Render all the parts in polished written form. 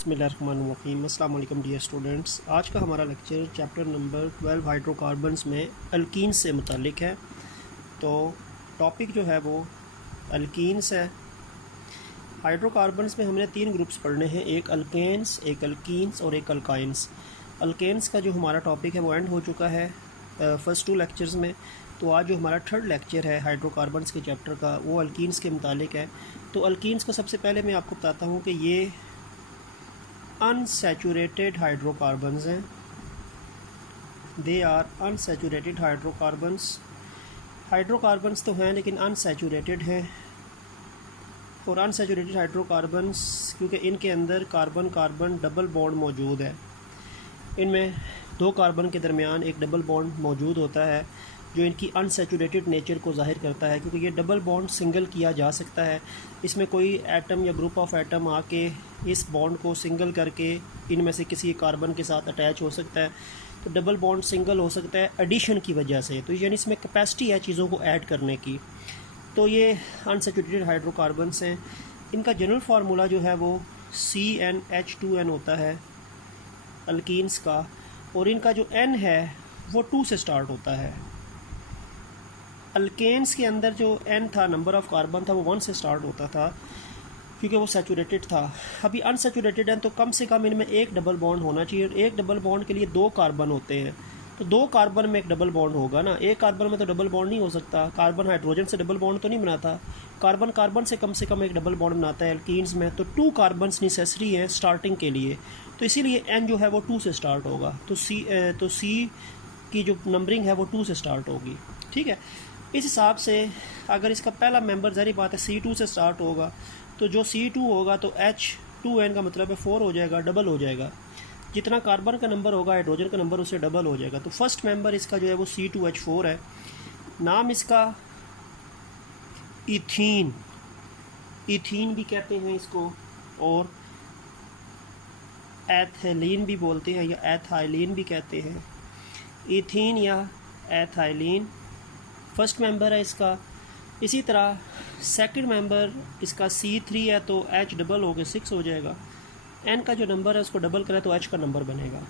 बिस्मिल्लाहिर्रहमानिर्रहीम। अस्सलाम वालेकुम डियर स्टूडेंट्स। आज का हमारा लेक्चर चैप्टर नंबर 12 हाइड्रोकार्बन्स में अल्कीन्स से मुतालिक है। तो टॉपिक जो है वो अल्कीन्स है। हाइड्रोकार्बन्स में हमने 3 ग्रुप्स पढ़ने हैं, एक अल्केन्स, एक अल्कीन्स और एक अल्काइंस। अल्केन्स का जो हमारा टॉपिक है वो एंड हो चुका है फ़र्स्ट 2 लेक्चर्स में। तो आज जो हमारा थर्ड लेक्चर है हाइड्रोकार्बन्स के चैप्टर का वो अल्कीन्स के मुतालिक है। तो अल्कीन्स को सबसे पहले मैं आपको बताता हूँ कि ये अनसैचुरेटेड हाइड्रोकार्बन्स हैं। They are unsaturated hydrocarbons. Hydrocarbons तो हैं लेकिन अनसैचुरेटेड हैं। और अनसैचुरेटेड हाइड्रोकार्बन्स क्योंकि इनके अंदर कार्बन कार्बन डबल बॉन्ड मौजूद है। इनमें 2 कार्बन के दरमियान एक डबल बॉन्ड मौजूद होता है जो इनकी अनसैचुरेटेड नेचर को ज़ाहिर करता है, क्योंकि ये डबल बॉन्ड सिंगल किया जा सकता है। इसमें कोई एटम या ग्रुप ऑफ एटम आके इस बॉन्ड को सिंगल करके इनमें से किसी कार्बन के साथ अटैच हो सकता है। तो डबल बॉन्ड सिंगल हो सकता है एडिशन की वजह से। तो यानी इसमें कैपेसिटी है चीज़ों को ऐड करने की। तो ये अनसैचुरेटेड हाइड्रोकार्बन्स हैं। इनका जनरल फार्मूला जो है वो CnH2n होता है अल्कीन्स का, और इनका जो N है वो 2 से स्टार्ट होता है। अल्केन्स के अंदर जो N था, नंबर ऑफ़ कार्बन था, वो 1 से स्टार्ट होता था क्योंकि वो सैचुरेटेड था। अभी अनसैचुरेटेड है तो कम से कम इनमें एक डबल बॉन्ड होना चाहिए। एक डबल बॉन्ड के लिए 2 कार्बन होते हैं, तो 2 कार्बन में एक डबल बॉन्ड होगा ना। एक कार्बन में तो डबल बॉन्ड नहीं हो सकता। कार्बन हाइड्रोजन से डबल बॉन्ड तो नहीं बनाता। कार्बन कार्बन से कम एक डबल बॉन्ड बनाता है अल्कीन्स में। तो 2 कार्बन्स नेसेसरी है स्टार्टिंग के लिए, तो इसीलिए N जो है वो 2 से स्टार्ट होगा। तो C की जो नंबरिंग है वो 2 से स्टार्ट होगी। ठीक है, इस हिसाब से अगर इसका पहला मेंबर ज़ाहिर बात है C2 से स्टार्ट होगा, तो जो C2 होगा तो H2n का मतलब है 4 हो जाएगा, डबल हो जाएगा। जितना कार्बन का नंबर होगा हाइड्रोजन का नंबर उससे डबल हो जाएगा। तो फर्स्ट मेंबर इसका जो है वो C2H4 है। नाम इसका इथीन, इथीन भी कहते हैं इसको, और एथिलीन भी बोलते हैं या एथाइलिन भी कहते हैं। इथीन या एथाइलिन फर्स्ट मेंबर है इसका। इसी तरह सेकंड मेंबर इसका C3 है, तो H डबल हो गया 6 हो जाएगा। N का जो नंबर है उसको डबल करें तो H का नंबर बनेगा।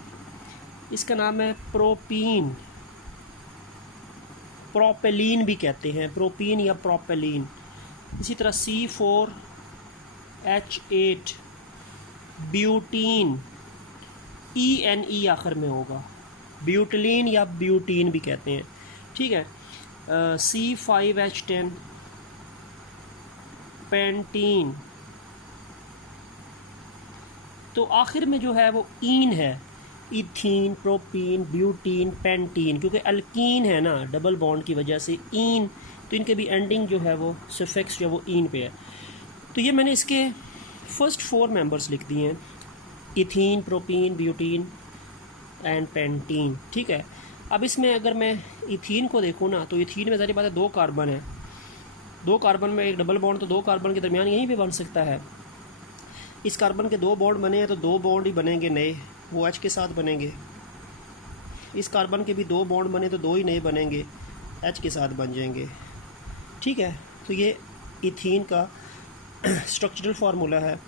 इसका नाम है प्रोपीन, प्रोपेलीन भी कहते हैं, प्रोपीन या प्रोपेलीन। इसी तरह C4H8 ब्यूटीन, ENE आखिर में होगा, ब्यूटलीन या ब्यूटीन भी कहते हैं। ठीक है, C5H10 पेंटीन। तो आखिर में जो है वो ईन है, इथीन, प्रोपीन, ब्यूटीन, पेंटीन। क्योंकि अल्कीन है ना डबल बॉन्ड की वजह से ईन, तो इनके भी एंडिंग जो है वो सफिक्स जो है वो ईन पे है। तो ये मैंने इसके फर्स्ट 4 मेंबर्स लिख दिए हैं, ethene, propene, butene and pentene. ठीक है, अब इसमें अगर मैं इथीन को देखूँ ना, तो इथीन में ज़ाहिर बात है 2 कार्बन है। 2 कार्बन में एक डबल बॉन्ड, तो 2 कार्बन के दरमियान यहीं पे बन सकता है। इस कार्बन के 2 बॉन्ड बने हैं तो 2 बॉन्ड ही बनेंगे नए, वो H के साथ बनेंगे। इस कार्बन के भी 2 बॉन्ड बने तो 2 ही नए बनेंगे, H के साथ बन जाएंगे। ठीक है, तो ये इथीन का स्ट्रक्चरल फार्मूला है।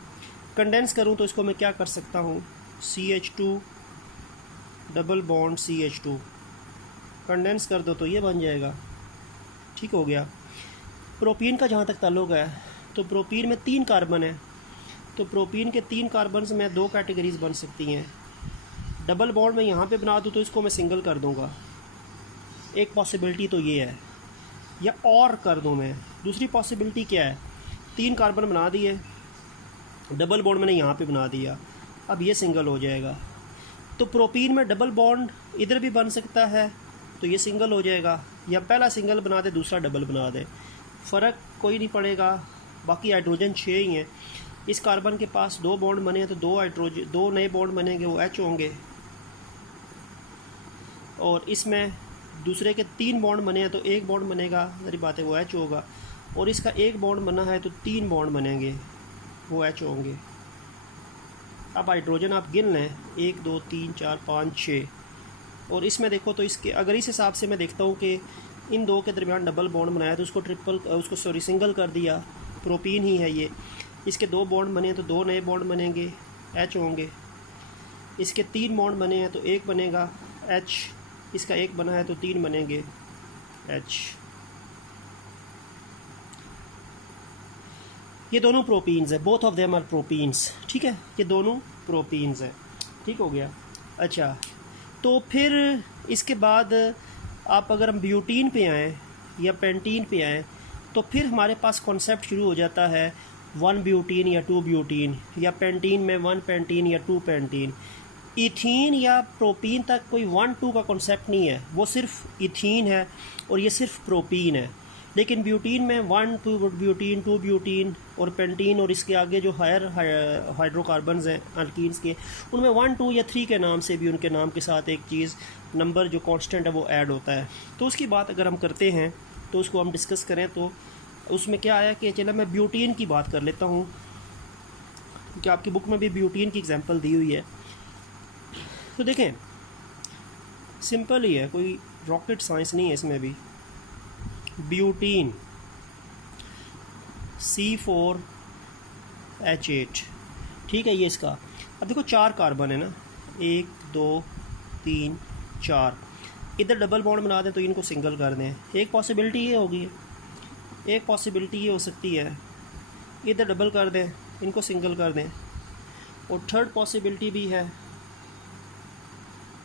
कंडेंस करूँ तो इसको मैं क्या कर सकता हूँ, CH2 double bond CH2 condense कर दो तो ये बन जाएगा। ठीक हो गया। प्रोपीन का जहाँ तक ताल्लुक है, तो प्रोपीन में 3 कार्बन है, तो प्रोपीन के 3 कार्बन्स में 2 कैटेगरीज बन सकती हैं। डबल बॉन्ड में यहाँ पे बना दूँ तो इसको मैं सिंगल कर दूँगा, एक पॉसिबिलिटी तो ये है, या और कर दूँ मैं। दूसरी पॉसिबिलिटी क्या है, 3 कार्बन बना दिए, डबल बॉन्ड मैंने यहाँ पे बना दिया, अब ये सिंगल हो जाएगा। तो प्रोपीन में डबल बॉन्ड इधर भी बन सकता है तो ये सिंगल हो जाएगा, या पहला सिंगल बना दे दूसरा डबल बना दे, फ़र्क कोई नहीं पड़ेगा। बाकी हाइड्रोजन 6 ही हैं। इस कार्बन के पास 2 बॉन्ड बने हैं तो 2 नए बॉन्ड बनेंगे, वो H होंगे। और इसमें दूसरे के 3 बॉन्ड बने हैं तो 1 बॉन्ड बनेगा, मेरी बात है वो H होगा। और इसका 1 बॉन्ड बना है तो 3 बॉन्ड बनेंगे, वो H होंगे। अब हाइड्रोजन आप गिन लें, 1 2 3 4 5 6। और इसमें देखो तो इसके अगर इस हिसाब से मैं देखता हूँ कि इन 2 के दरमियान डबल बॉन्ड बनाया तो उसको सिंगल कर दिया, प्रोपीन ही है ये। इसके 2 बॉन्ड बने तो 2 नए बॉन्ड बनेंगे, H होंगे। इसके 3 बॉन्ड बने हैं तो एक बनेगा H, इसका एक बना है तो 3 बनेंगे H। ये दोनों प्रोपीन्स है, बोथ ऑफ देम आर प्रोपीन्स, ठीक है, ये दोनों प्रोपीन्स हैं, ठीक हो गया। अच्छा, तो फिर इसके बाद आप अगर हम ब्यूटीन पे आएँ या पेंटीन पे आएँ तो फिर हमारे पास कॉन्सेप्ट शुरू हो जाता है 1 ब्यूटीन या 2 ब्यूटीन, या पेंटीन में 1 पेंटीन या 2 पेंटीन। इथीन या प्रोपीन तक कोई 1-2 का कॉन्सेप्ट नहीं है, वो सिर्फ इथीन है और ये सिर्फ प्रोपीन है। लेकिन ब्यूटीन में 1-2 ब्यूटीन, 2 ब्यूटीन और पेंटीन और इसके आगे जो हायर हाइड्रोकार्बन्स हैं अल्कीन्स के, उनमें 1, 2 या 3 के नाम से भी उनके नाम के साथ एक चीज़ नंबर जो कांस्टेंट है वो ऐड होता है। तो उसकी बात अगर हम करते हैं तो उसको हम डिस्कस करें तो उसमें क्या आया कि चलो मैं ब्यूटीन की बात कर लेता हूँ, क्योंकि आपकी बुक में भी ब्यूटीन की एग्जांपल दी हुई है। तो देखें, सिंपल ही है, कोई रॉकेट साइंस नहीं है इसमें भी। ब्यूटीन C4H8, ठीक है, ये इसका। अब देखो 4 कार्बन है ना, 1 2 3 4, इधर डबल बॉन्ड बना दें तो इनको सिंगल कर दें। एक पॉसिबिलिटी ये होगी, एक पॉसिबिलिटी ये हो सकती है इधर डबल कर दें, इनको सिंगल कर दें, और थर्ड पॉसिबिलिटी भी है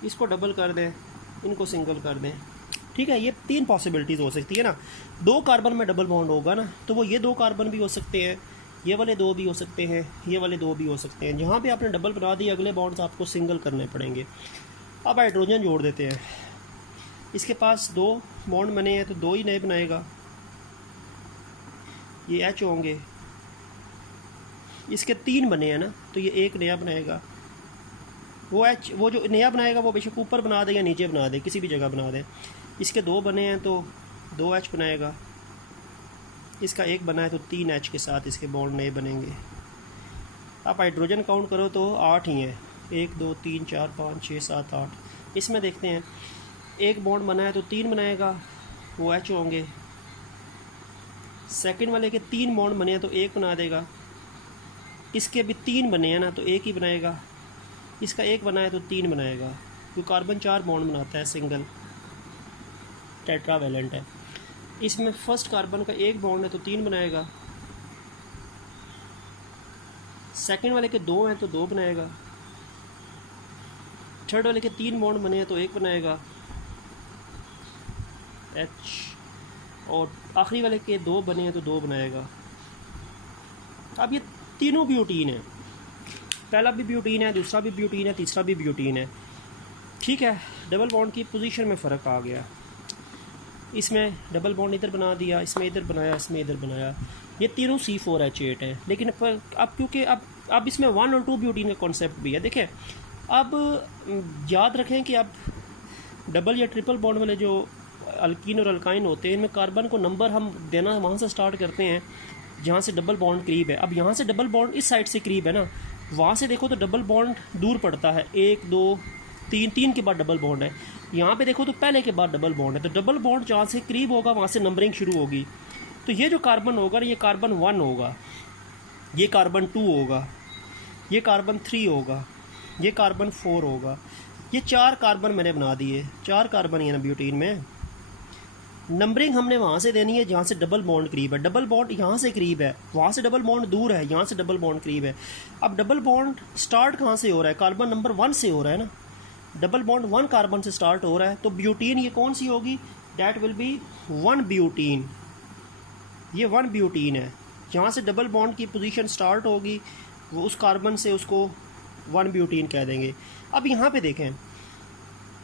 इसको डबल कर दें, इनको सिंगल कर दें, ठीक है। ये 3 पॉसिबिलिटीज़ हो सकती है ना। 2 कार्बन में डबल बॉन्ड होगा ना, तो वो ये 2 कार्बन भी हो सकते हैं, ये वाले 2 भी हो सकते हैं, ये वाले 2 भी हो सकते हैं। जहाँ पे आपने डबल बना दी, अगले बॉन्ड्स आपको सिंगल करने पड़ेंगे। अब हाइड्रोजन जोड़ देते हैं, इसके पास 2 बॉन्ड बने हैं तो 2 ही नए बनाएगा, ये H होंगे। इसके 3 बने हैं ना, तो ये एक नया बनाएगा। वो जो नया बनाएगा वो बेशक ऊपर बना दे या नीचे बना दे, किसी भी जगह बना दे। इसके 2 बने हैं तो 2H बनाएगा, इसका एक बना है तो 3H के साथ इसके बॉन्ड नए बनेंगे। आप हाइड्रोजन काउंट करो तो 8 ही हैं, 1 2 3 4 5 6 7 8। इसमें देखते हैं, एक बॉन्ड बना है तो 3 बनाएगा, वो H होंगे। सेकंड वाले के 3 बॉन्ड बने हैं तो एक बना देगा, इसके भी 3 बने हैं ना तो एक ही बनाएगा, इसका एक बना है तो 3 बनाएगा, क्योंकि कार्बन 4 बॉन्ड बनाता है, सिंगल टेट्रावेलेंट है। इसमें फर्स्ट कार्बन का एक बॉन्ड है तो 3 बनाएगा, सेकंड वाले के 2 हैं तो 2 बनाएगा, थर्ड वाले के 3 बॉन्ड बने हैं तो एक बनाएगा H, और आखिरी वाले के 2 बने हैं तो 2 बनाएगा। अब ये तीनों ब्यूटीन है, पहला भी ब्यूटीन है, दूसरा भी ब्यूटीन है, तीसरा भी ब्यूटीन है, ठीक है। डबल बॉन्ड की पोजीशन में फ़र्क आ गया, इसमें डबल बॉन्ड इधर बना दिया, इसमें इधर बनाया, इसमें इधर बनाया। ये तीनों C4H8 है, लेकिन अब क्योंकि अब इसमें 1 और 2 ब्यूटीन का कॉन्सेप्ट भी है। देखें, अब याद रखें कि अब डबल या ट्रिपल बॉन्ड वाले जो अल्कीन और अल्काइन होते हैं, इनमें कार्बन को नंबर हम देना वहाँ से स्टार्ट करते हैं जहाँ से डबल बॉन्ड करीब है। अब यहाँ से डबल बॉन्ड इस साइड से करीब है ना, वहाँ से देखो तो डबल बॉन्ड दूर पड़ता है, 1 2 3, 3 के बाद डबल बॉन्ड है। यहाँ पे देखो तो पहले के बाद डबल बॉन्ड है, तो डबल बॉन्ड जहाँ से करीब होगा वहाँ से नंबरिंग शुरू होगी। तो ये जो कार्बन होगा ना, ये कार्बन 1 होगा, ये कार्बन 2 होगा, ये कार्बन 3 होगा, ये कार्बन 4 होगा। ये 4 कार्बन मैंने बना दिए, 4 कार्बन ये ना ब्यूटीन में। नंबरिंग हमने वहाँ से देनी है जहाँ से डबल बॉन्ड करीब है। डबल बॉन्ड यहाँ से करीब है, वहाँ से डबल बॉन्ड दूर है, यहाँ से डबल बॉन्ड करीब है। अब डबल बॉन्ड स्टार्ट कहाँ से हो रहा है? कार्बन नंबर 1 से हो रहा है ना, डबल बॉन्ड 1 कार्बन से स्टार्ट हो रहा है। तो ब्यूटीन ये कौन सी होगी? That will be 1 butene. ये 1 ब्यूटीन है, जहाँ से डबल बॉन्ड की पोजीशन स्टार्ट होगी वो उस कार्बन से उसको 1 ब्यूटीन कह देंगे। अब यहाँ पे देखें,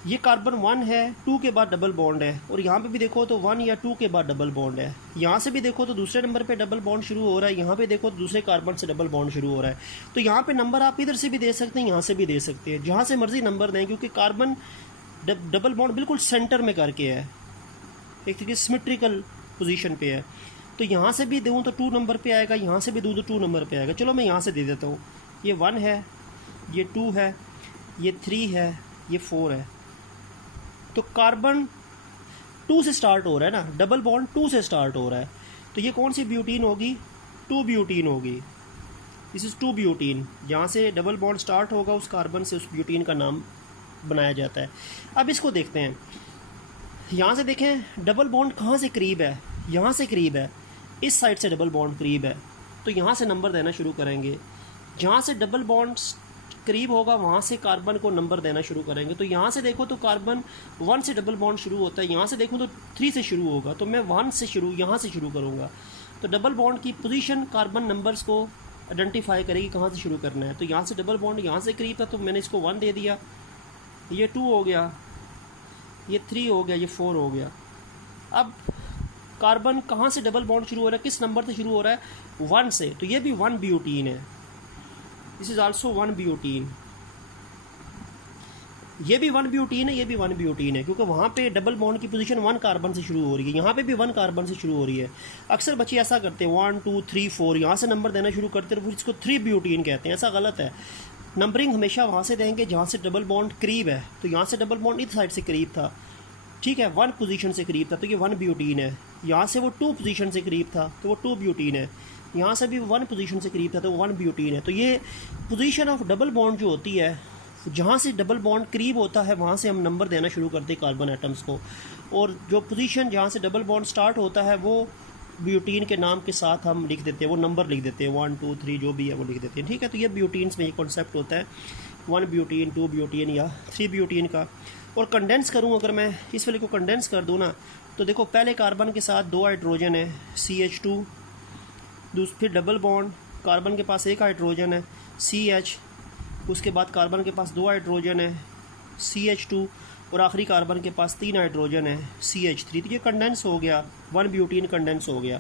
ये कार्बन 1 है, 2 के बाद डबल बॉन्ड है, और यहाँ पे भी देखो तो 1 या 2 के बाद डबल बॉन्ड है। यहाँ से भी देखो तो दूसरे नंबर पे डबल बॉन्ड शुरू हो रहा है, यहाँ पे देखो तो दूसरे कार्बन से डबल बॉन्ड शुरू हो रहा है। तो यहाँ पे नंबर आप इधर से भी दे सकते हैं, यहाँ से भी दे सकते हैं, जहाँ से मर्जी नंबर दें, क्योंकि कार्बन डबल बॉन्ड बिल्कुल सेंटर में करके है, एक तरीके सिमेट्रिकल पोजीशन पे है। तो यहाँ से भी दूँ तो 2 नंबर पे आएगा, यहाँ से भी दूँ तो 2 नंबर पे आएगा। चलो मैं यहाँ से दे देता हूँ, ये 1 है, ये 2 है, ये 3 है, ये 4 है। तो कार्बन 2 से स्टार्ट हो रहा है ना, डबल बॉन्ड 2 से स्टार्ट हो रहा है, तो ये कौन सी ब्यूटीन होगी? 2 ब्यूटीन होगी। This is 2 butene. जहाँ से डबल बॉन्ड स्टार्ट होगा उस कार्बन से उस ब्यूटीन का नाम बनाया जाता है। अब इसको देखते हैं, यहाँ से देखें डबल बॉन्ड कहाँ से करीब है, यहाँ से करीब है, इस साइड से डबल बॉन्ड करीब है, तो यहाँ से नंबर देना शुरू करेंगे। जहाँ से डबल बॉन्ड करीब होगा वहाँ से कार्बन को नंबर देना शुरू करेंगे। तो यहाँ से देखो तो कार्बन 1 से डबल बॉन्ड शुरू होता है, यहाँ से देखो तो 3 से शुरू होगा, तो मैं 1 से शुरू यहाँ से शुरू करूँगा। तो डबल बॉन्ड की पोजीशन कार्बन नंबर्स को आइडेंटिफाई करेगी कहाँ से शुरू करना है। तो यहाँ से डबल बॉन्ड यहाँ से करीब था तो मैंने इसको 1 दे दिया, ये 2 हो गया, ये 3 हो गया, ये 4 हो गया। अब कार्बन कहाँ से डबल बॉन्ड शुरू हो रहा है, किस नंबर से शुरू हो रहा है, 1 से, तो ये भी 1 ब्यूटीन है। दिस इज़ आल्सो 1 ब्यूटीन, ये भी 1 ब्यूटीन है, ये भी 1 ब्यूटीन है, क्योंकि वहाँ पे डबल बॉन्ड की पोजीशन 1 कार्बन से शुरू हो रही है, यहाँ पे भी 1 कार्बन से शुरू हो रही है। अक्सर बच्चे ऐसा करते हैं 1 2 3 4 यहाँ से नंबर देना शुरू करते हैं, फिर इसको 3 ब्यूटीन कहते हैं। ऐसा गलत है, नंबरिंग हमेशा वहाँ से देंगे जहाँ से डबल बॉन्ड करीब है। तो यहाँ से डबल बॉन्ड इस साइड से करीब था, ठीक है, 1 पोजीशन से करीब था, तो ये 1 ब्यूटीन है। यहाँ से वो 2 पोजीशन से करीब था तो वो 2 ब्यूटीन है। यहाँ से भी 1 पोजीशन से करीब था तो 1 ब्यूटीन है। तो ये पोजीशन ऑफ डबल बॉन्ड जो होती है, जहाँ से डबल बॉन्ड करीब होता है वहाँ से हम नंबर देना शुरू करते हैं कार्बन एटम्स को, और जो पोजीशन जहाँ से डबल बॉन्ड स्टार्ट होता है वो ब्यूटीन के नाम के साथ हम लिख देते हैं, वो नंबर लिख देते हैं, 1 2 3 जो भी है वो लिख देते हैं, ठीक है। तो ये ब्यूटीन्स में ये कॉन्सेप्ट होता है 1 ब्यूटीन 2 ब्यूटीन या 3 ब्यूटीन का। और कंडेंस करूँ, अगर मैं इस वाले को कंडेंस कर दूँ ना, तो देखो पहले कार्बन के साथ 2 हाइड्रोजन है CH2, फिर डबल बॉन्ड, कार्बन के पास 1 हाइड्रोजन है CH, उसके बाद कार्बन के पास 2 हाइड्रोजन है CH2, और आखिरी कार्बन के पास 3 हाइड्रोजन है CH3। तो ये कंडेंस हो गया, 1 ब्यूटीन कंडेंस हो गया।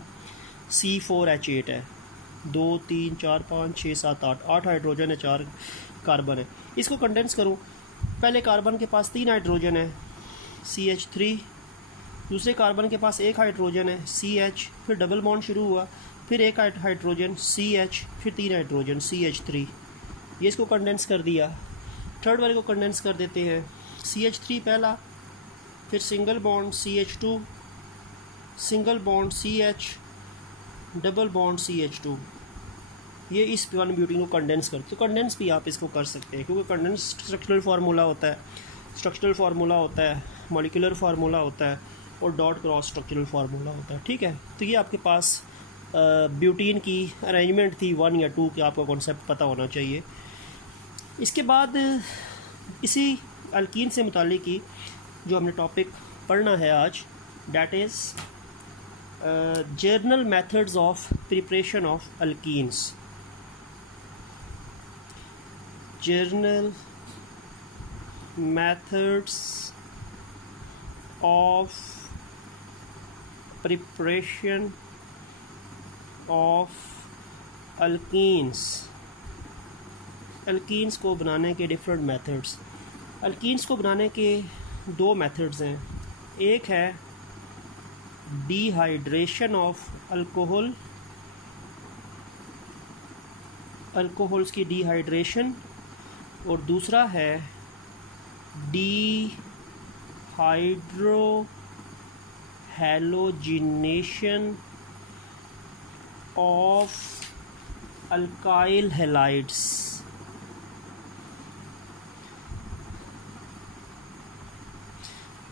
C4H8 है, 2 3 4 5 6 7 8 हाइड्रोजन है, 4 कार्बन है। इसको कंडेंस करूँ, पहले कार्बन के पास 3 हाइड्रोजन है CH3, दूसरे कार्बन के पास 1 हाइड्रोजन है CH, फिर डबल बॉन्ड शुरू हुआ, फिर 1 हाइड्रोजन CH, फिर 3 हाइड्रोजन CH3। ये इसको कंडेंस कर दिया। थर्ड वाले को कंडेंस कर देते हैं, CH3 पहला, फिर single bond CH2, single bond CH, double bond CH2। ये इस 1 ब्यूटीन को कंडेंस करते, तो कंडेंस भी आप इसको कर सकते हैं, क्योंकि कंडेंस स्ट्रक्चरल फार्मूला होता है, स्ट्रक्चरल फार्मूला होता है, मॉलिक्यूलर फार्मूला होता है, और डॉट क्रॉस स्ट्रक्चरल फार्मूला होता है, ठीक है। तो ये आपके पास ब्यूटीन की अरेंजमेंट थी 1 या 2 के, आपका कॉन्सेप्ट पता होना चाहिए। इसके बाद इसी अल्कीन से मुताल्लिक ही जो हमने टॉपिक पढ़ना है आज, that is journal methods of preparation of alkenes. Journal methods of preparation of alkenes. Alkenes को बनाने के डिफरेंट मेथड्स। अल्कीन्स को बनाने के 2 मेथड्स हैं। एक है डिहाइड्रेशन ऑफ अल्कोहल, अल्कोहल्स की डिहाइड्रेशन, और दूसरा है हैलोजिनेशन ऑफ अल्काइल हैलाइड्स।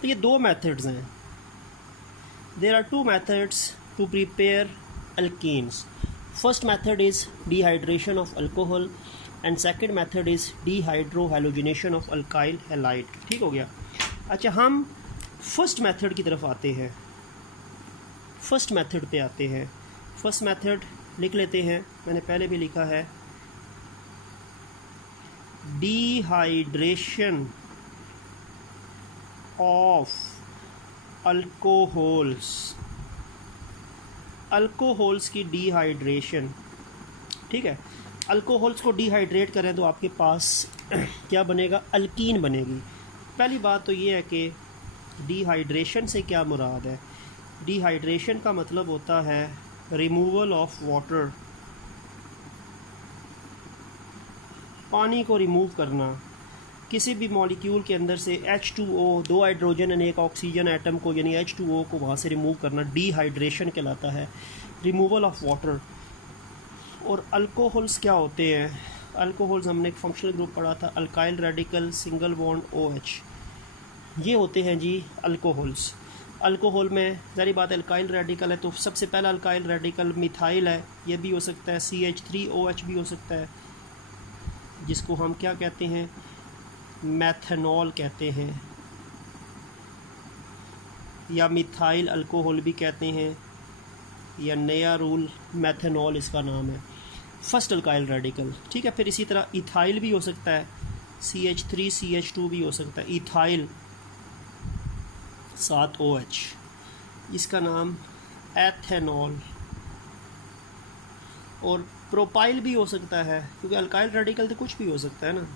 तो ये 2 मेथड्स हैं। There are 2 methods to prepare alkenes. First method is dehydration of alcohol and second method is dehydrohalogenation of alkyl halide. ठीक हो गया। अच्छा, हम फर्स्ट मेथड की तरफ आते हैं, फर्स्ट मेथड पे आते हैं। फर्स्ट मेथड लिख लेते हैं, मैंने पहले भी लिखा है, डिहाइड्रेशन ऑफ अल्कोहल्स। अल्कोहल्स की डिहाइड्रेशन, ठीक है। अल्कोहल्स को डिहाइड्रेट करें तो आपके पास क्या बनेगा, अल्कीन बनेगी। पहली बात तो ये है कि डिहाइड्रेशन से क्या मुराद है। डिहाइड्रेशन का मतलब होता है रिमूवल ऑफ वाटर, पानी को रिमूव करना। किसी भी मॉलिक्यूल के अंदर से H2O, 2 हाइड्रोजन और 1 ऑक्सीजन एटम को, यानी H2O को वहाँ से रिमूव करना डिहाइड्रेशन कहलाता है, रिमूवल ऑफ वाटर। और अल्कोहल्स क्या होते हैं? अल्कोहल्स हमने एक फंक्शनल ग्रुप पढ़ा था, alkyl radical single bond OH, ये होते हैं जी अल्कोहल्स। अल्कोहल में ज़ाहिर बात है अल्काइल रेडिकल है, तो सबसे पहला अल्काइल रेडिकल मिथाइल है, ये भी हो सकता है, CH3OH भी हो सकता है, जिसको हम क्या कहते हैं, मैथनॉल कहते हैं, या मिथाइल अल्कोहल भी कहते हैं, या नया रूल मैथनॉल इसका नाम है, फर्स्ट अल्काइल रेडिकल। ठीक है, फिर इसी तरह इथाइल भी हो सकता है, CH3CH2 भी हो सकता है, इथाइल 7OH, इसका नाम एथेनॉल। और प्रोपाइल भी हो सकता है, क्योंकि अल्काइल रेडिकल तो कुछ भी हो सकता है ना,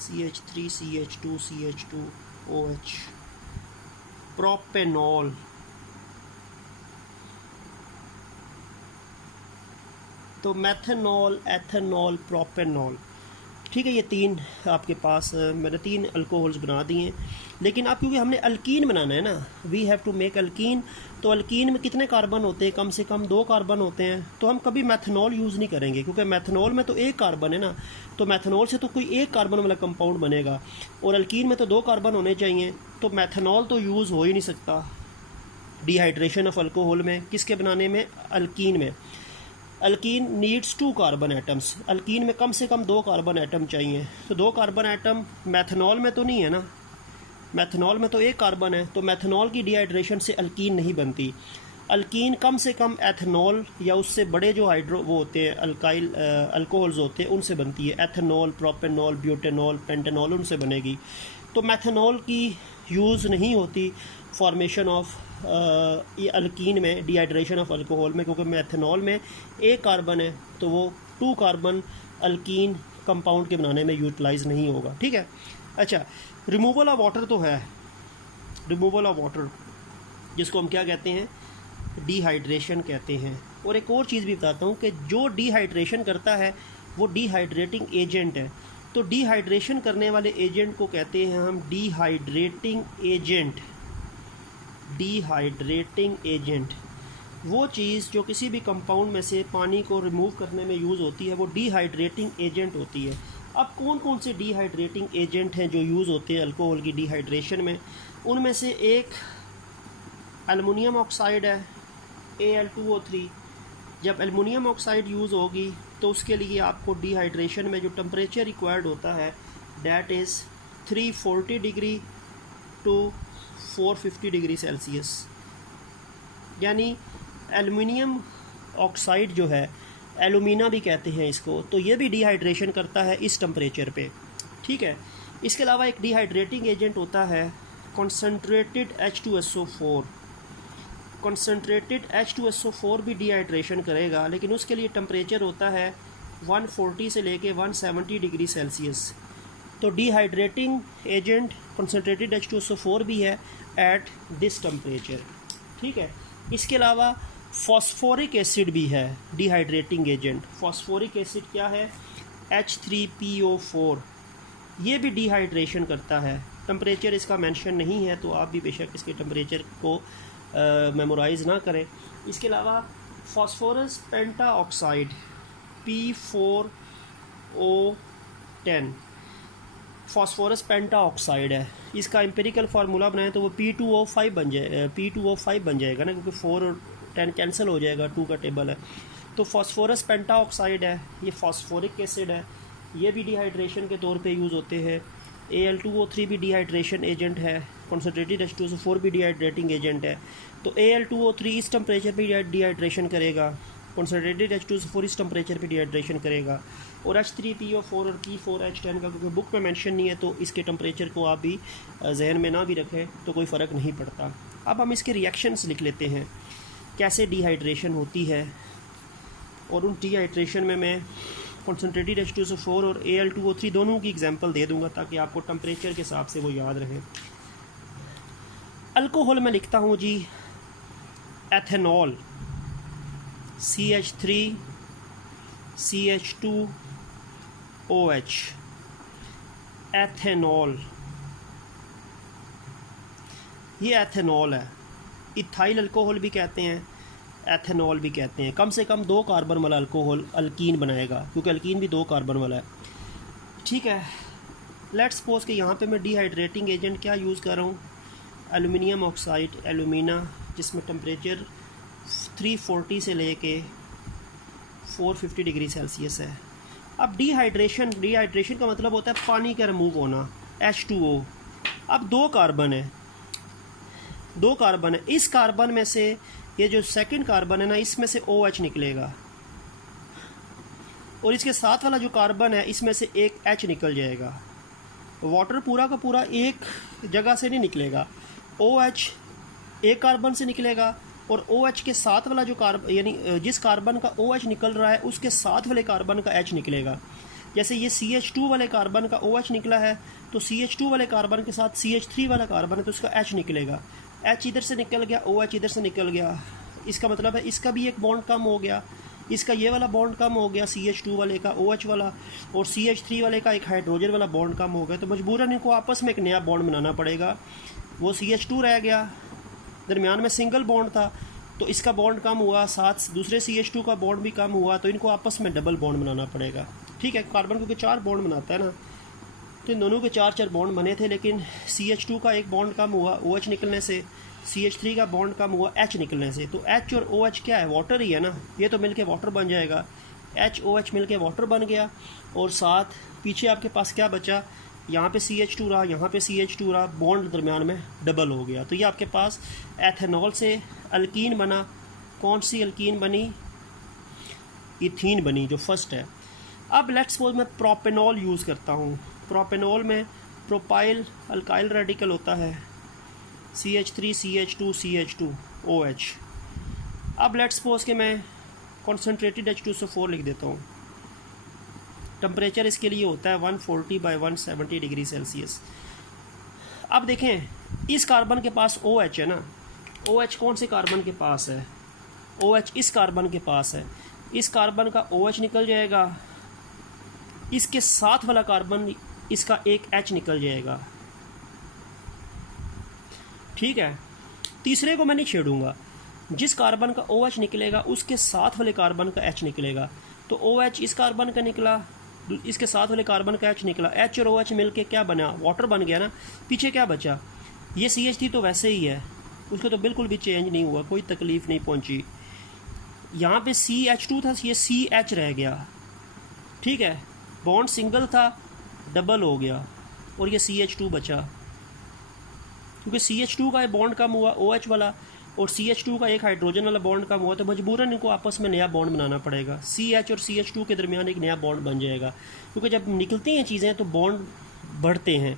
CH3CH2CH2OH, प्रोपेनॉल, तो मैथनॉल, एथेनॉल, प्रोपेनॉल। ठीक है, ये तीन आपके पास मैंने 3 अल्कोहल्स बना दिए। लेकिन अब क्योंकि हमने अल्कीन बनाना है ना, we have to make alkene, तो अल्कीन में कितने कार्बन होते हैं? कम से कम 2 कार्बन होते हैं। तो हम कभी मैथनॉल यूज़ नहीं करेंगे, क्योंकि मैथनॉल में तो 1 कार्बन है ना, तो मैथनॉल से तो कोई 1 कार्बन वाला कंपाउंड बनेगा, और अल्कीन में तो 2 कार्बन होने चाहिए, तो मैथनॉल तो यूज़ हो ही नहीं सकता डिहाइड्रेशन ऑफ अल्कोहल में। किसके बनाने में? अल्कीन में। Alkyne needs 2 carbon atoms, alkyne में कम से कम 2 कार्बन एटम चाहिए, तो 2 कार्बन एटम मैथनॉल में तो नहीं है ना, मैथनॉल में तो 1 कार्बन है, तो मैथनॉल की डिहाइड्रेशन से अल्कीन नहीं बनती। अल्कीन कम से कम एथनॉल या उससे बड़े जो हाइड्रो वो होते हैं अल्काइल अल्कोहल्स होते हैं उनसे बनती है, एथनॉल, प्रोपेनॉल, ब्यूटेनॉल, पेंटेनॉल, उनसे बनेगी। तो मैथनॉल की यूज़ नहीं होती फॉर्मेशन ऑफ ये अल्कीन में, डिहाइड्रेशन ऑफ अल्कोहल में, क्योंकि मैथनॉल में 1 कार्बन है, तो वो 2 कार्बन अल्कीन कंपाउंड के बनाने में यूटिलाइज़ नहीं होगा। ठीक है, अच्छा, रिमूवल ऑफ वाटर तो है, रिमूवल ऑफ वाटर जिसको हम क्या कहते हैं, डिहाइड्रेशन कहते हैं। और एक और चीज़ भी बताता हूँ कि जो डिहाइड्रेशन करता है वो डिहाइड्रेटिंग एजेंट है, तो डिहाइड्रेशन करने वाले एजेंट को कहते हैं हम डिहाइड्रेटिंग एजेंट। डिहाइड्रेटिंग एजेंट वो चीज़ जो किसी भी कंपाउंड में से पानी को रिमूव करने में यूज़ होती है, वो डिहाइड्रेटिंग एजेंट होती है। अब कौन कौन से डिहाइड्रेटिंग एजेंट हैं जो यूज़ होते हैं अल्कोहल की डिहाइड्रेशन में? उनमें से एक एल्युमिनियम ऑक्साइड है, Al2O3। जब एल्युमिनियम ऑक्साइड यूज़ होगी तो उसके लिए आपको डिहाइड्रेशन में जो टेम्परेचर रिक्वायर्ड होता है that is 340 degree to 450 degree Celsius. यानी एल्युमिनियम ऑक्साइड जो है, एलुमिना भी कहते हैं इसको, तो ये भी डिहाइड्रेशन करता है इस टेम्परेचर पे। ठीक है, इसके अलावा एक डिहाइड्रेटिंग एजेंट होता है कंसनट्रेटेड H2SO4। कंसनट्रेटेड H2SO4 भी डिहाइड्रेशन करेगा, लेकिन उसके लिए टेम्परेचर होता है 140 से लेके 170 डिग्री सेल्सियस। तो डिहाइड्रेटिंग एजेंट कंसनट्रेटेड H2SO4 भी है एट दिस टेम्परेचर। ठीक है, इसके अलावा फॉस्फोरिक एसिड भी है डिहाइड्रेटिंग एजेंट। फॉस्फोरिक एसिड क्या है? H3PO4, ये भी डिहाइड्रेशन करता है। टेम्परेचर इसका मेंशन नहीं है, तो आप भी बेशक इसके टेम्परेचर को मेमोराइज़ ना करें। इसके अलावा फॉस्फोरस पेंटा ऑक्साइड P4O10 फॉस्फोरस पेंटा ऑक्साइड है, इसका एम्पिरिकल फार्मूला बनाएं तो वो P2O5 बन जाएगा ना, क्योंकि 4 और 10 कैंसिल हो जाएगा, 2 का टेबल है। तो फॉस्फोरस पेंटा ऑक्साइड है, ये फॉस्फोरिक एसिड है, ये भी डिहाइड्रेशन के तौर पे यूज़ होते हैं। Al2O3 भी डिहाइड्रेशन एजेंट है, कंसनट्रेटेड H2SO4 भी डिहाइड्रेटिंग एजेंट है। तो Al2O3 इस टेम्परेचर पे डिहाइड्रेशन करेगा, कंसनट्रेटेड H2SO4 इस टेम्परेचर पे डिहाइड्रेशन करेगा, और H3PO4 और P4H10 का क्योंकि बुक में मेंशन नहीं है, तो इसके टेम्परेचर को आप भी जहन में ना भी रखें तो कोई फ़र्क नहीं पड़ता। अब हम इसके रिएक्शंस लिख लेते हैं, कैसे डिहाइड्रेशन होती है, और उन डिहाइड्रेशन में मैं कंसनट्रेटेड H2SO4 और Al2O3 दोनों की एग्जांपल दे दूंगा ताकि आपको टेम्परेचर के हिसाब से वो याद रहे। अल्कोहल में लिखता हूँ जी एथेनॉल, CH3CH2OH, एथेनॉल, ये एथेनॉल है। इथाइल अल्कोहल भी कहते हैं, एथेनॉल भी कहते हैं। कम से कम 2 कार्बन वाला अल्कोहल अल्कीन बनाएगा, क्योंकि अल्कीन भी 2 कार्बन वाला है। ठीक है, लेट्स सपोज कि यहाँ पे मैं डिहाइड्रेटिंग एजेंट क्या यूज़ कर रहा हूँ, एलुमिनियम ऑक्साइड, एलुमिना, जिसमें टेम्परेचर 340 से लेके 450 डिग्री सेल्सियस है। अब डिहाइड्रेशन का मतलब होता है पानी का रिमूव होना, H2O। अब 2 कार्बन है, इस कार्बन में से ये जो सेकंड कार्बन है ना, इसमें से OH निकलेगा, और इसके साथ वाला जो कार्बन है इसमें से एक H निकल जाएगा। वाटर पूरा का पूरा एक जगह से नहीं निकलेगा, OH एक कार्बन से निकलेगा, और OH के साथ वाला जो कार्बन, यानी जिस कार्बन का OH निकल रहा है उसके साथ वाले कार्बन का H निकलेगा। जैसे ये CH2 वाले कार्बन का OH निकला है, तो CH2 वाले कार्बन के साथ CH3 वाला कार्बन है तो उसका H निकलेगा। H इधर से निकल गया, OH इधर से निकल गया, इसका मतलब है इसका भी एक बॉन्ड कम हो गया, इसका ये वाला बॉन्ड कम हो गया CH2 वाले का, OH वाला, और CH3 वाले का एक हाइड्रोजन वाला बॉन्ड कम हो गया। तो मजबूरन इनको आपस में एक नया बॉन्ड बनाना पड़ेगा। वो CH2 रह गया, दरमियान में सिंगल बॉन्ड था, तो इसका बॉन्ड कम हुआ, साथ दूसरे CH2 का बॉन्ड भी कम हुआ, तो इनको आपस में डबल बॉन्ड बनाना पड़ेगा। ठीक है, कार्बन क्योंकि 4 बॉन्ड बनाता है ना, तो इन दोनों के 4 बॉन्ड बने थे, लेकिन CH2 का एक बॉन्ड कम हुआ OH निकलने से, CH3 का बॉन्ड कम हुआ H निकलने से। तो H और OH क्या है, वाटर ही है ना, ये तो मिलके वाटर बन जाएगा, HOH मिलके वाटर बन गया, और साथ पीछे आपके पास क्या बचा, यहाँ पे CH2 रहा, यहाँ पे CH2 रहा, बॉन्ड दरमियान में डबल हो गया। तो ये आपके पास एथेनॉल से अल्कीन बना। कौन सी अल्कीन बनी, इथीन बनी, जो फर्स्ट है। अब लेट्स सपोज मैं प्रोपेनॉल यूज़ करता हूँ। प्रोपेनॉल में प्रोपाइल अल्काइल रेडिकल होता है, CH3 CH2 CH2 OH। अब लेट्स सपोज कि मैं कॉन्सेंट्रेटेड H2SO4 लिख देता हूँ। टेम्परेचर इसके लिए होता है 140 बाई 170 डिग्री सेल्सियस। अब देखें, इस कार्बन के पास OH है ना, OH कौन से कार्बन के पास है, OH इस कार्बन के पास है, इस कार्बन का OH निकल जाएगा, इसके साथ वाला कार्बन इसका एक H निकल जाएगा। ठीक है, तीसरे को मैं नहीं छेड़ूंगा, जिस कार्बन का OH निकलेगा उसके साथ वाले कार्बन का H निकलेगा। तो OH इस कार्बन का निकला, इसके साथ वाले कार्बन का H निकला, H और OH मिलके क्या बना, वाटर बन गया ना। पीछे क्या बचा, ये CH3 तो वैसे ही है, उसको तो बिल्कुल भी चेंज नहीं हुआ, कोई तकलीफ़ नहीं पहुंची। यहाँ पे CH2 था, ये CH रह गया। ठीक है, बॉन्ड सिंगल था, डबल हो गया, और ये CH2 बचा, क्योंकि CH2 का बॉन्ड कम हुआ OH वाला, और CH2 का एक हाइड्रोजन वाला बॉन्ड कम हुआ, तो मजबूरन इनको आपस में नया बॉन्ड बनाना पड़ेगा। CH और CH2 के दरमियान एक नया बॉन्ड बन जाएगा, क्योंकि जब निकलती हैं चीज़ें तो बॉन्ड बढ़ते हैं,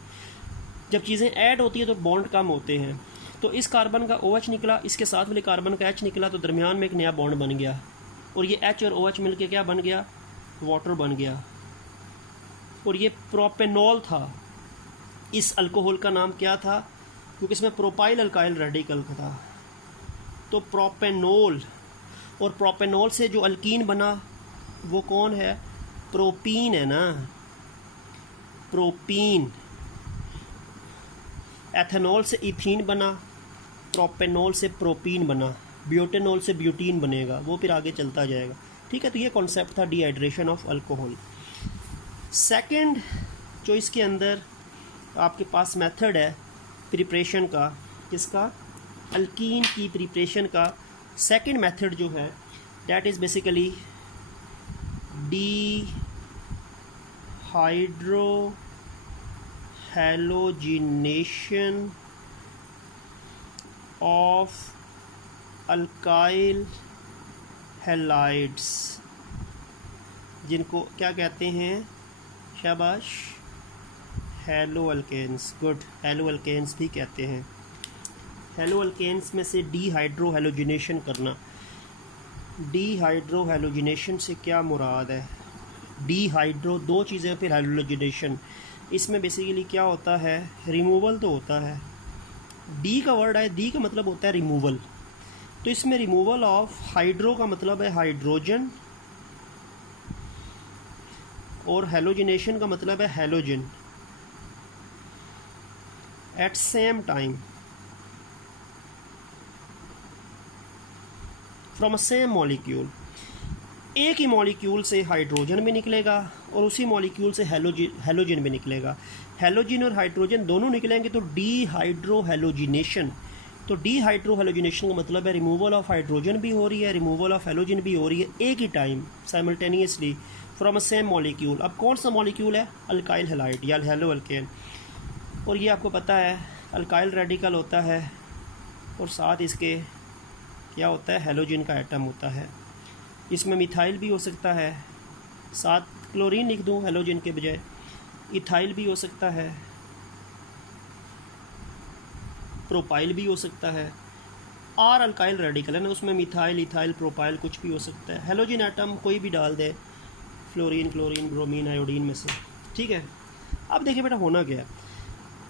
जब चीज़ें ऐड होती हैं तो बॉन्ड कम होते हैं। तो इस कार्बन का OH निकला, इसके साथ वाले कार्बन का H निकला, तो दरमियान में एक नया बॉन्ड बन गया, और ये H और OH मिल के क्या बन गया, वाटर बन गया। और ये प्रोपेनॉल था। इस अल्कोहल का नाम क्या था, क्योंकि इसमें प्रोपाइल अल्काइल रेडिकल था, तो प्रोपेनॉल। और प्रोपेनॉल से जो अल्कीन बना वो कौन है, प्रोपीन है ना, प्रोपीन। एथेनॉल से इथीन बना, प्रोपेनॉल से प्रोपीन बना, ब्यूटेनॉल से ब्यूटीन बनेगा, वो फिर आगे चलता जाएगा। ठीक है, तो ये कॉन्सेप्ट था डिहाइड्रेशन ऑफ अल्कोहल। सेकंड जो इसके अंदर आपके पास मेथड है प्रिपरेशन का, किसका, अल्कीन की प्रिपरेशन का सेकंड मेथड जो है, that is basically dehydrohalogenation of alkyl halides, जिनको क्या कहते हैं, शाबाश, halo alkanes. Good, halo alkanes भी कहते हैं। हेलो अल्केन्स में से डिहाइड्रोहैलोजिनेशन करना। डिहाइड्रोहैलोजिनेशन से क्या मुराद है, डिहाइड्रो 2 चीज़ें, फिर हैलोजिनेशन। इसमें बेसिकली क्या होता है, रिमूवल तो होता है। डी का वर्ड है, डी का मतलब होता है रिमूवल, तो इसमें रिमूवल ऑफ हाइड्रो का मतलब है हाइड्रोजन, और हैलोजिनेशन का मतलब है halogen. At same time from a same molecule, एक ही मॉलिक्यूल से हाइड्रोजन भी निकलेगा और उसी मॉलिक्यूल से हैलोजन भी निकलेगा। हैलोजन और हाइड्रोजन दोनों निकलेंगे तो डीहाइड्रोहैलोजिनेशन। तो डीहाइड्रोहैलोजिनेशन का मतलब है रिमूवल ऑफ हाइड्रोजन भी हो रही है, रिमूवल ऑफ हैलोजन भी हो रही है एक ही time simultaneously from a same molecule. अब कौन सा मॉलिक्यूल है? अल्काइल हैलाइड या हेलो अल्केन। और ये आपको पता है अल्काइल रेडिकल होता है और साथ इसके क्या होता है? हैलोजन का एटम होता है। इसमें मिथाइल भी हो सकता है, साथ क्लोरीन लिख दूँ हैलोजन के बजाय, इथाइल भी हो सकता है, प्रोपाइल भी हो सकता है। आर अल्काइल रेडिकल है ना, उसमें मिथाइल इथाइल प्रोपाइल कुछ भी हो सकता है। हैलोजन एटम कोई भी डाल दे, फ्लोरीन क्लोरीन ब्रोमीन आयोडीन में से, ठीक है। अब देखिए बेटा होना क्या है,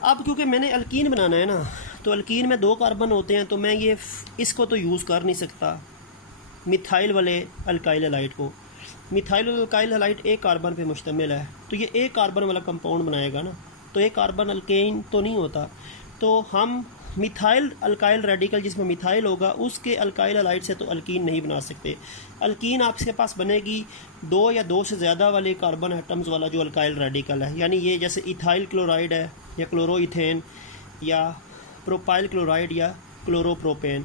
अब क्योंकि मैंने अल्कीन बनाना है ना, तो अल्कीन में 2 कार्बन होते हैं, तो मैं ये इसको तो यूज़ कर नहीं सकता मिथाइल वाले अल्काइल हैलाइड को। मिथाइल अल्काइल हैलाइड एक कार्बन पे मुश्तमिल है, तो ये एक कार्बन वाला कंपाउंड बनाएगा ना, तो एक कार्बन अल्केन तो नहीं होता। तो हम मिथाइल अल्काइल रेडिकल जिसमें मिथाइल होगा उसके अल्काइल हैलाइड से तो अल्कीन नहीं बना सकते। अल्कीन आपके पास बनेगी 2 या 2 से ज़्यादा वाले कार्बन एटम्स वाला जो अल्काइल रेडिकल है, यानी ये जैसे इथाइल क्लोराइड है या क्लोरोइथेन या प्रोपाइल क्लोराइड या क्लोरोप्रोपेन।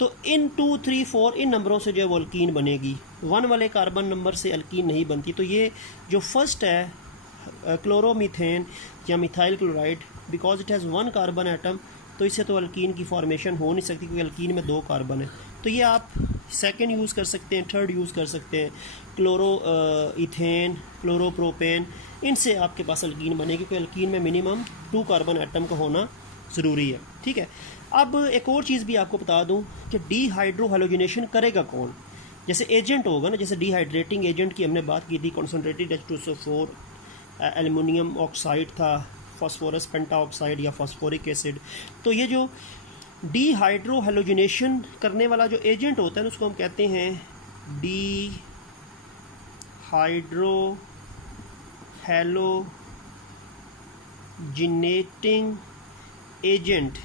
तो इन 2, 3, 4 इन नंबरों से जो है वो अल्कीन बनेगी, 1 वाले कार्बन नंबर से अल्कीन नहीं बनती। तो ये जो फर्स्ट है क्लोरोमीथेन या methyl chloride, because it has 1 carbon atom, तो इससे तो अल्कीन की फॉर्मेशन हो नहीं सकती क्योंकि अल्कीन में 2 कार्बन है। तो ये आप सेकंड यूज़ कर सकते हैं, थर्ड यूज़ कर सकते हैं, इथेन क्लोरोप्रोपेन, इनसे आपके पास अल्कीन बनेगी क्योंकि अल्कीन में मिनिमम 2 कार्बन एटम का होना ज़रूरी है, ठीक है। अब एक और चीज़ भी आपको बता दूं कि डीहाइड्रोहैलोजिनेशन करेगा कौन? जैसे एजेंट होगा ना, जैसे डिहाइड्रेटिंग एजेंट की हमने बात की थी, कॉन्सनट्रेटेड H2SO4, एल्युमिनियम ऑक्साइड था, फास्फोरस पेंटाऑक्साइड या फास्फोरिक एसिड। तो ये जो डीहाइड्रोहैलोजिनेशन करने वाला जो एजेंट होता है ना, उसको हम कहते हैं डीहाइड्रोहैलोजिनेटिंग एजेंट।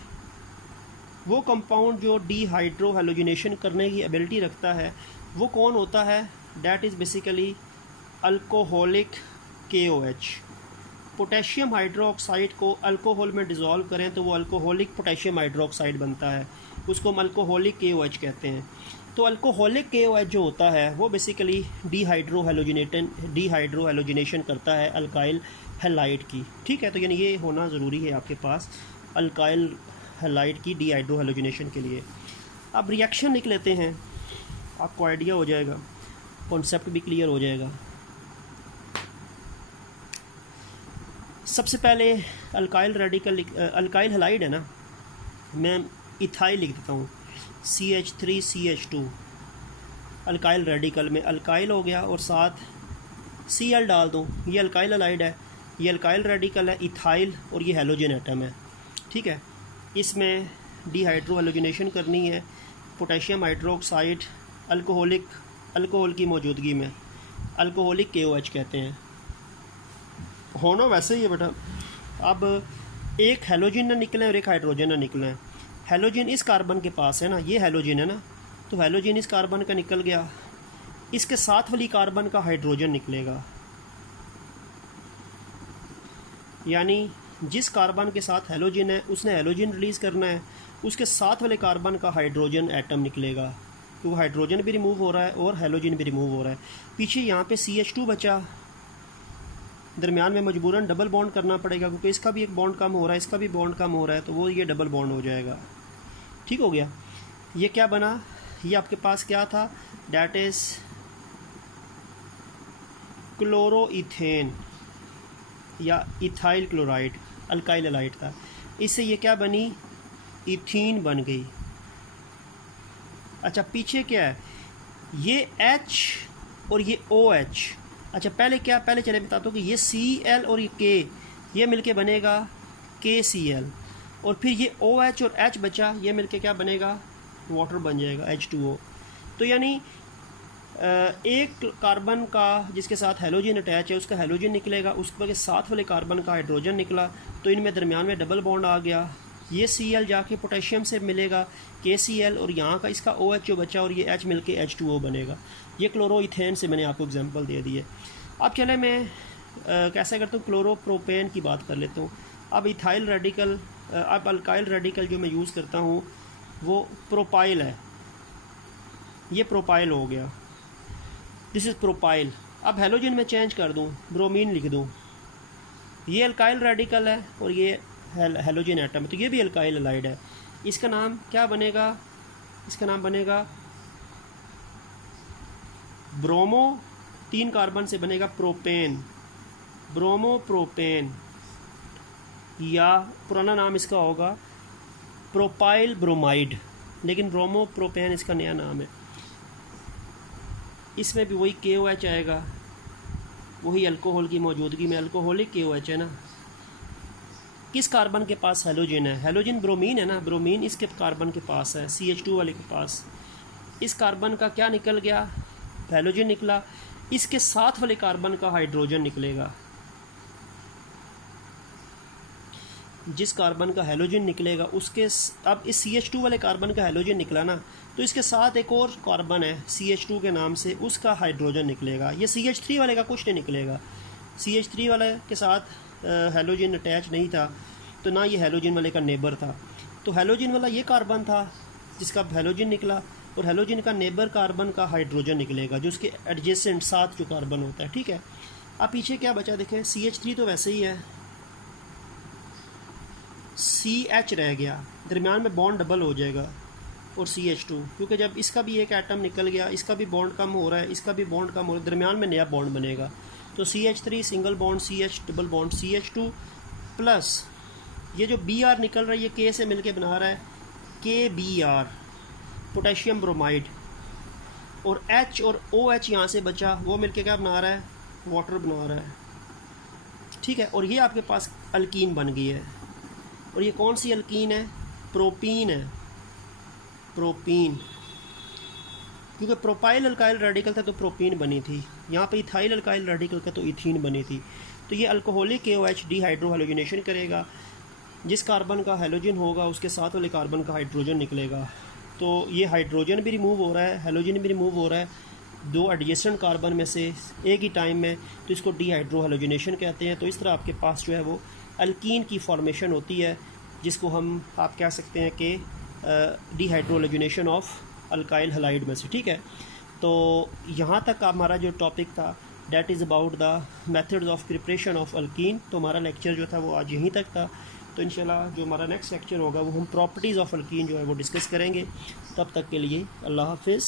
वो कंपाउंड जो डीहाइड्रोहैलोजिनेशन करने की एबिलिटी रखता है वो कौन होता है? That is basically alcoholic KOH। Potassium hydroxide को अल्कोहल में डिज़ोल्व करें तो वो अल्कोहलिक पोटेशियम हाइड्रोक्साइड बनता है, उसको हम अल्कोहलिक KOH कहते हैं। तो अल्कोहलिक KOH जो होता है वो बेसिकली डीहाइड्रोहैलोजिनेशन करता है अल्काइल हैलाइड की, ठीक है। तो यानी ये होना ज़रूरी है आपके पास अल्काइल हैलाइड की डीहाइड्रोहैलोजिनेशन के लिए। अब रिएक्शन लिख लेते हैं, आपको आइडिया हो जाएगा, कॉन्सेप्ट भी क्लियर हो जाएगा। सबसे पहले अल्काइल रेडिकल अल्काइल हैलाइड है ना, मैं इथाइल लिख देता हूँ, CH3CH2। अल्काइल रेडिकल में अल्काइल हो गया और साथ Cl डाल दूँ, ये अल्काइल हैलाइड है, ये अल्काइल रेडिकल है इथाइल और ये हैलोजन एटम है, ठीक है। इसमें डीहाइड्रोहैलोजिनेशन करनी है, पोटेशियम हाइड्रोक्साइड अल्कोहल की मौजूदगी में, अल्कोहलिक KOH कहते हैं। होना वैसे ही है बेटा। अब एक हैलोजन ना निकले और एक हाइड्रोजन ना निकले। हैलोजन इस कार्बन के पास है ना, ये हैलोजन है ना, तो हैलोजन इस कार्बन का निकल गया, इसके साथ वाली कार्बन का हाइड्रोजन निकलेगा, यानी जिस कार्बन के साथ हैलोजन है उसने हैलोजन रिलीज़ करना है, उसके साथ वाले कार्बन का हाइड्रोजन एटम निकलेगा, तो हाइड्रोजन भी रिमूव हो रहा है और हैलोजन भी रिमूव हो रहा है। पीछे यहाँ पे CH2 बचा, दरमियान में मजबूरन डबल बॉन्ड करना पड़ेगा क्योंकि इसका भी एक बॉन्ड कम हो रहा है, इसका भी बॉन्ड कम हो रहा है, तो वो ये डबल बॉन्ड हो जाएगा, ठीक हो गया। ये क्या बना? ये आपके पास क्या था? डैट इज़ क्लोरोइथेन या इथाइल क्लोराइड, अल्काइल हैलाइड था। इससे ये क्या बनी? इथीन बन गई। अच्छा पीछे क्या है? ये H और ये OH। अच्छा पहले क्या, पहले चले बताता हूँ कि ये Cl और ये K, ये मिलके बनेगा KCl, और फिर ये OH और H बचा, ये मिलके क्या बनेगा? वाटर बन जाएगा H2O। तो यानी एक कार्बन का जिसके साथ हैलोजन अटैच है उसका हैलोजन निकलेगा, उसके साथ वाले कार्बन का हाइड्रोजन निकला, तो इनमें दरमियान में डबल बॉन्ड आ गया, ये Cl जाके पोटेशियम से मिलेगा KCl, और यहाँ का इसका OH जो बचा और ये H मिलके H2O बनेगा। ये क्लोरोइथेन से मैंने आपको एग्जांपल दे दी है। अब चले मैं कैसे करता हूँ, क्लोरोप्रोपेन की बात कर लेता हूँ। अब इथाइल रेडिकल, अब अल्काइल रेडिकल जो मैं यूज़ करता हूँ वो प्रोपाइल है। ये प्रोपाइल हो गया, दिस इज़ प्रोपाइल। अब हेलोजन में चेंज कर दूँ, ब्रोमीन लिख दूँ। ये अल्काइल रेडिकल है और ये हेलोजन एटम है, तो ये भी अल्काइल हलाइड है। इसका नाम क्या बनेगा, इसका नाम बनेगा ब्रोमो, 3 कार्बन से बनेगा प्रोपेन, ब्रोमोप्रोपेन, या पुराना नाम इसका होगा प्रोपाइल ब्रोमाइड, लेकिन ब्रोमोप्रोपेन इसका नया नाम है। इसमें भी वही KOH आएगा, वही अल्कोहल की मौजूदगी में, अल्कोहलिक KOH है ना। किस कार्बन के पास हेलोजन है, हेलोजन ब्रोमीन है ना, ब्रोमीन इसके कार्बन के पास है, CH2 वाले के पास। इस कार्बन का क्या निकल गया, हेलोजन निकला, इसके साथ वाले कार्बन का हाइड्रोजन निकलेगा। जिस कार्बन का हेलोजन निकलेगा उसके अब इस CH2 वाले कार्बन का हेलोजन निकला ना, तो इसके साथ एक और कार्बन है CH2 के नाम से, उसका हाइड्रोजन निकलेगा। ये CH3 वाले का कुछ नहीं निकलेगा, CH3 वाले के साथ हेलोजन अटैच नहीं था, तो ना ये हेलोजन वाले का नेबर था। तो हेलोजन वाला ये कार्बन था जिसका हेलोजन निकला, और हेलोजन का नेबर कार्बन का हाइड्रोजन निकलेगा, जो उसके एडजेसेंट साथ जो कार्बन होता है। ठीक है, अब पीछे क्या बचा देखें, CH3 तो वैसे ही है, CH रह गया, दरमियान में बॉन्ड डबल हो जाएगा, और CH2, क्योंकि जब इसका भी एक एटम निकल गया, इसका भी बॉन्ड कम हो रहा है, इसका भी बॉन्ड कम हो रहा है, दरमियान में नया बॉन्ड बनेगा। तो CH3 single bond CH double bond CH2 plus ये जो Br निकल रहा है ये K से मिलके बना रहा है KBr, पोटेशियम ब्रोमाइड, और H और OH यहाँ से बचा, वो मिलके क्या बना रहा है, वाटर बना रहा है। ठीक है, और ये आपके पास अल्कीन बन गई है। और ये कौन सी अल्कीन है, प्रोपीन है, प्रोपीन, क्योंकि प्रोपाइल अल्काइल रेडिकल था तो प्रोपीन बनी थी, यहाँ पे इथाइल अल्काइल रेडिकल का तो इथीन बनी थी। तो ये अल्कोहलिक KOH डिहाइड्रो हेलोजनेशन करेगा, जिस कार्बन का हेलोजन होगा उसके साथ वाले कार्बन का हाइड्रोजन निकलेगा। तो ये हाइड्रोजन भी रिमूव हो रहा है, हेलोजन भी रिमूव हो रहा है, 2 एडजेसेंट कार्बन में से एक ही टाइम में, तो इसको डिहाइड्रो हेलोजनेशन कहते हैं। तो इस तरह आपके पास जो है वो अल्कीन की फॉर्मेशन होती है, जिसको हम आप कह सकते हैं कि dehydro halogenation of alkyl halide में से। ठीक है, तो यहाँ तक हमारा जो टॉपिक था that is about the methods of preparation of alkyne. तो हमारा लेक्चर जो था वो आज यहीं तक था। तो इंशाल्लाह जो हमारा नेक्स्ट लेक्चर होगा वो हम प्रॉपर्टीज़ ऑफ अल्कीन जो है वो डिस्कस करेंगे। तब तक के लिए अल्लाह हाफिज़।